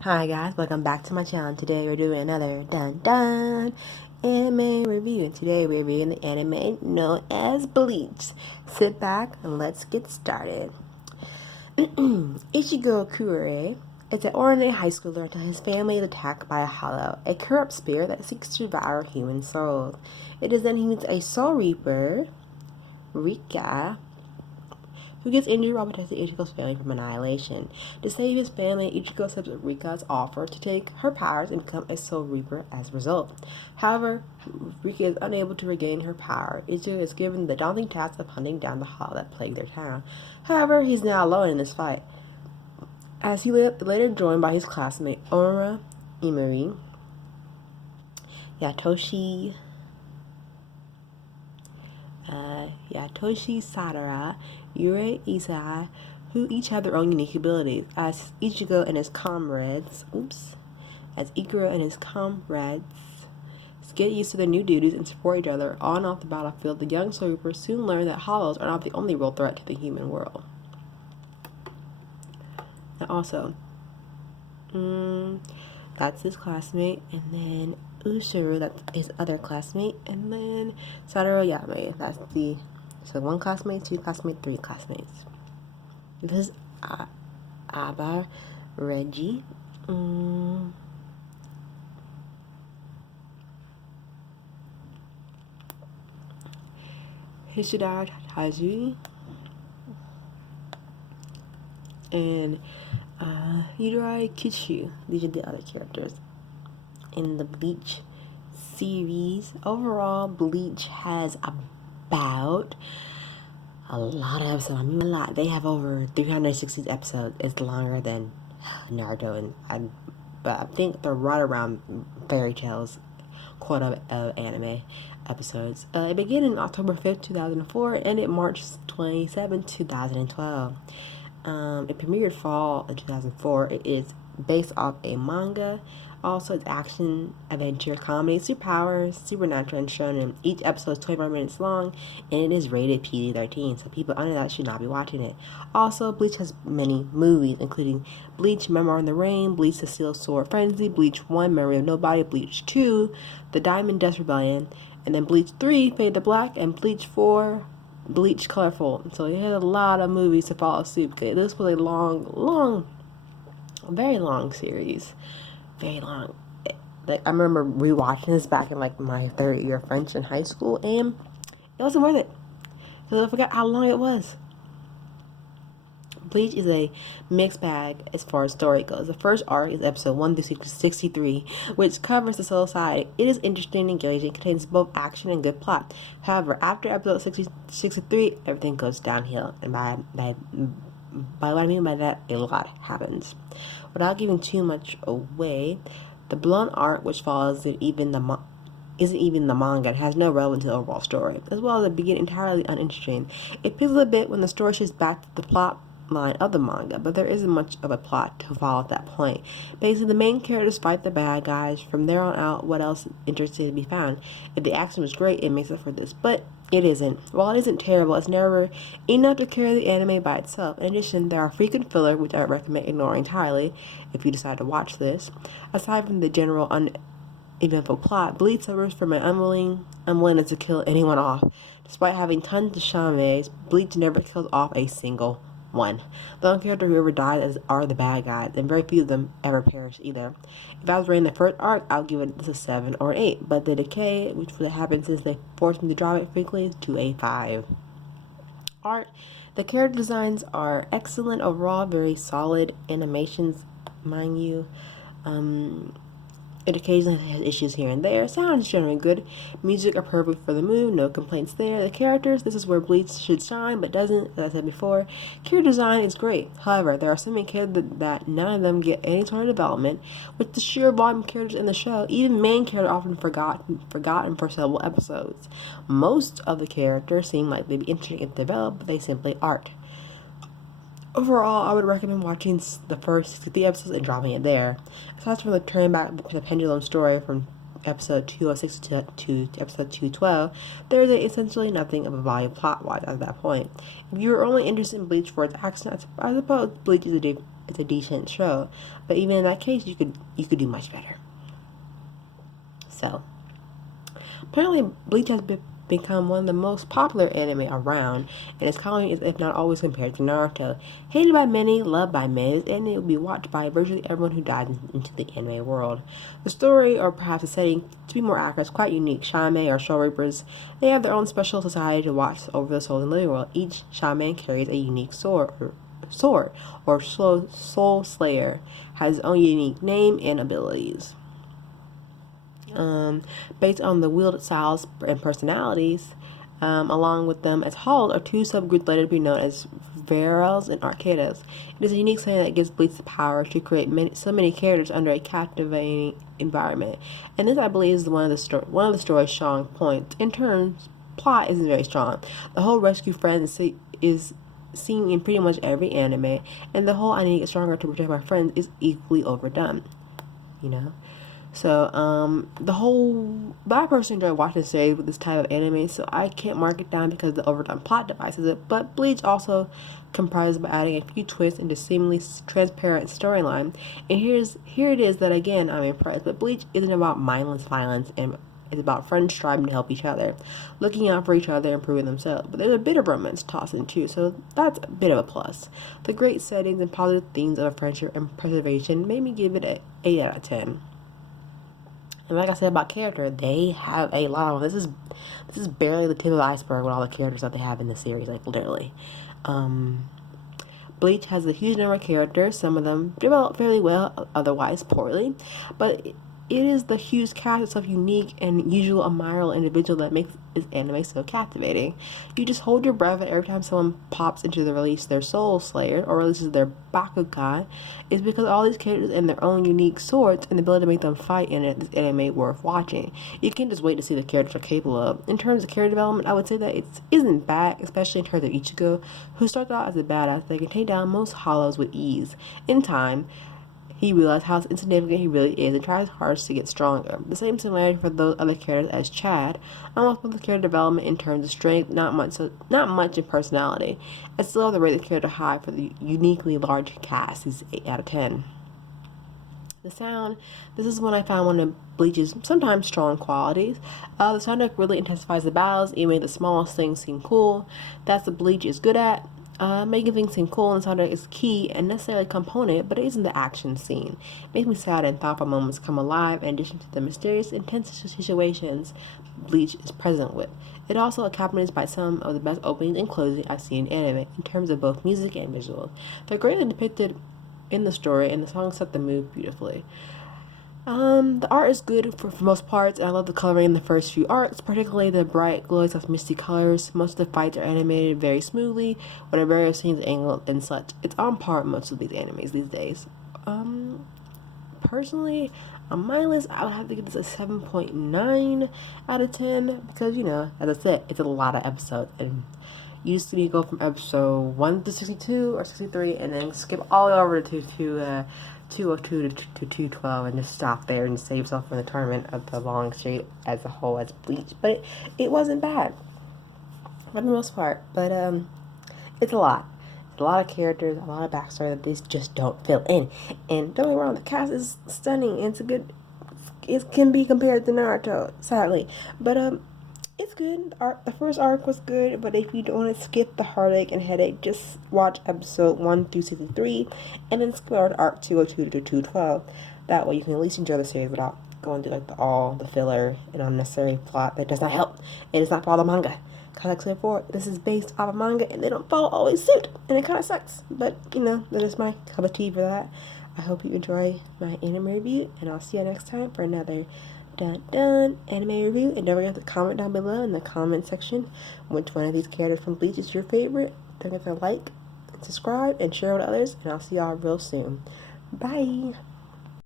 Hi guys, welcome back to my channel. Today we're doing another dun dun anime review, and today we're reviewing the anime known as Bleach. Sit back and let's get started. Ichigo Kurosaki is an ordinary high schooler until his family is attacked by a hollow, a corrupt spirit that seeks to devour human souls. It is then he meets a soul reaper, Rika, who gets injured while protecting Ichigo's family from annihilation. To save his family, Ichigo accepts Rika's offer to take her powers and become a Soul Reaper as a result. However, Rika is unable to regain her power. Ichigo is given the daunting task of hunting down the hollow that plagued their town. However, he's now alone in this fight, as he later joined by his classmate Ora Imari, Yatoshi Sadara, Yurei Isai, who each have their own unique abilities. As Ichigo and his comrades get used to their new duties and support each other on and off the battlefield, the young Soul Reapers soon learn that hollows are not the only real threat to the human world. Now also, that's his classmate, and then Ushuru, that's his other classmate, and then Sadaru Yame, that's one classmate, two classmates, three classmates. This is Aba Reggie. Hishida Taiji and Yurai Kichu. These are the other characters in the Bleach series. Overall, Bleach has about a lot of episodes. I mean, a lot. They have over 360 episodes. It's longer than Naruto, but I think they're right around Fairy Tail's quota of anime episodes. It began on October 5th, 2004, and ended March 27th, 2012. It premiered fall of 2004. It is based off a manga. Also, it's action, adventure, comedy, superpowers, supernatural, and shonen. Each episode is 25 minutes long, and it is rated PG-13, so people under that should not be watching it. Also, Bleach has many movies, including Bleach, Memoir in the Rain, Bleach, the Steel Sword Frenzy, Bleach 1, Memory of Nobody, Bleach 2, The Diamond Dust Rebellion, and then Bleach 3, Fade to Black, and Bleach 4, Bleach Colorful. So he had a lot of movies to follow suit. Okay, this was a very long series. Very long. Like, I remember rewatching this back in like my third year of French in high school, and it wasn't worth it because I forgot how long it was. Bleach is a mixed bag as far as story goes. The first arc is episode 1 through 63, which covers the soul side. It is interesting, engaging, contains both action and good plot. However, after episode 63, everything goes downhill, and by what I mean by that, a lot happens. Without giving too much away, the blunt arc, which follows isn't even the manga, and has no relevance to the overall story, as well as the beginning entirely uninteresting. It picks a bit when the story shifts back to the plot line of the manga, but there isn't much of a plot to follow at that point. Basically, the main characters fight the bad guys. From there on out, what else interesting to be found? If the action was great, it makes up for this, but it isn't. While it isn't terrible, it's never enough to carry the anime by itself. In addition, there are frequent filler, which I recommend ignoring entirely if you decide to watch this. Aside from the general uneventful plot, Bleach suffers from an unwillingness to kill anyone off. Despite having tons of shamans, Bleach never kills off a single one. The only character who ever dies are the bad guys, and very few of them ever perish either. If I was rating the first arc, I would give it a 7 or an 8, but the decay, which happens since they forced me to drop it frequently, to a 5. Art. The character designs are excellent overall, very solid animations, mind you. It occasionally has issues here and there. Sound is generally good. Music are perfect for the mood. No complaints there. The characters, this is where Bleach should shine, but doesn't, as I said before. Character design is great. However, there are so many characters that none of them get any sort of development. With the sheer volume of characters in the show, even main characters are often forgotten for several episodes. Most of the characters seem like they'd be interesting if developed, but they simply aren't. Overall, I would recommend watching the first 60 episodes and dropping it there. Aside from the turn back to the pendulum story from episode 206 to episode 212, there is essentially nothing of a volume plot-wise at that point. If you are only interested in Bleach for its action, I suppose Bleach is a it's a decent show. But even in that case, you could do much better. So apparently, Bleach has become one of the most popular anime around, and its comedy is, if not always, compared to Naruto. Hated by many, loved by many, this anime will be watched by virtually everyone who dives into the anime world. The story, or perhaps the setting, to be more accurate, is quite unique. Shaman, or Soul Reapers, they have their own special society to watch over the souls in the living world. Each shaman carries a unique sword, or soul slayer, has his own unique name and abilities. Based on the wielded styles and personalities, along with them as halls are two subgroups later to be known as Varels and Arcadas. It is a unique saying that gives Bleach the power to create so many characters under a captivating environment. And this, I believe, is one of the story's strong points. In terms, plot isn't very strong. The whole rescue friends is seen in pretty much every anime, and the whole I need to get stronger to protect my friends is equally overdone. You know? So, but I personally enjoy watching the series with this type of anime, so I can't mark it down because the overdone plot devices it. But Bleach also comprises by adding a few twists into seemingly transparent storyline. And here it is that again I'm impressed. But Bleach isn't about mindless violence, and it's about friends striving to help each other, looking out for each other, and improving themselves. But there's a bit of romance tossed in too, so that's a bit of a plus. The great settings and positive themes of friendship and preservation made me give it an 8 out of 10. And like I said about character, they have a lot of them. This is barely the tip of the iceberg with all the characters that they have in the series, like literally. Bleach has a huge number of characters. Some of them develop fairly well, otherwise poorly. But it is the huge cast itself, unique and usual admirable individual, that makes this anime so captivating. You just hold your breath every time someone pops into the release their Soul Slayer or releases their Bakugan. It's because all these characters and their own unique swords and the ability to make them fight in it, this anime worth watching. You can't just wait to see the characters are capable of. In terms of character development, I would say that it isn't bad, especially in terms of Ichigo, who starts out as a badass that can take down most hollows with ease. In time, he realized how insignificant he really is and tries hardest to get stronger. The same similarity for those other characters as Chad, almost with the character development in terms of strength, not much in personality. I still have the rate the character high for the uniquely large cast. Is 8 out of 10. The sound, this is when I found one of Bleach's sometimes strong qualities. The soundtrack really intensifies the battles, even the smallest things seem cool. That's what Bleach is good at. Making things seem cool and soundtrack is key and necessarily a component, but it isn't the action scene. It makes me sad and thoughtful moments come alive in addition to the mysterious, intense situations Bleach is present with. It also accompanies by some of the best openings and closings I've seen in anime in terms of both music and visuals. They're greatly depicted in the story, and the songs set the mood beautifully. The art is good for most parts, and I love the coloring in the first few arcs, particularly the bright, glorious, misty colors. Most of the fights are animated very smoothly, with a various scenes angled and such. It's on par with most of these animes these days. Personally, on my list, I would have to give this a 7.9 out of 10, because, as I said, it's a lot of episodes, and you just need to go from episode 1 to 62 or 63, and then skip all the way over to 202 to 212 and just stop there and save yourself from the tournament of the long series as a whole as Bleach. But it wasn't bad for the most part. But it's a lot. It's a lot of characters, a lot of backstory that these just don't fill in. And don't get me wrong, the cast is stunning. It can be compared to Naruto, sadly. But it's good. The first arc was good, but if you don't want to skip the heartache and headache, just watch episode 1 through 63, and then skip over to arc 202 to 212. That way you can at least enjoy the series without going through all the filler and unnecessary plot that does not help, and it's not follow the manga. Because like I said before, this is based off a manga, and they don't follow always suit, and it kind of sucks. But, that is my cup of tea for that. I hope you enjoy my anime review, and I'll see you next time for another anime review. And don't forget to comment down below in the comment section which one of these characters from Bleach is your favorite. Don't forget to like and subscribe and share with others, and I'll see y'all real soon. Bye.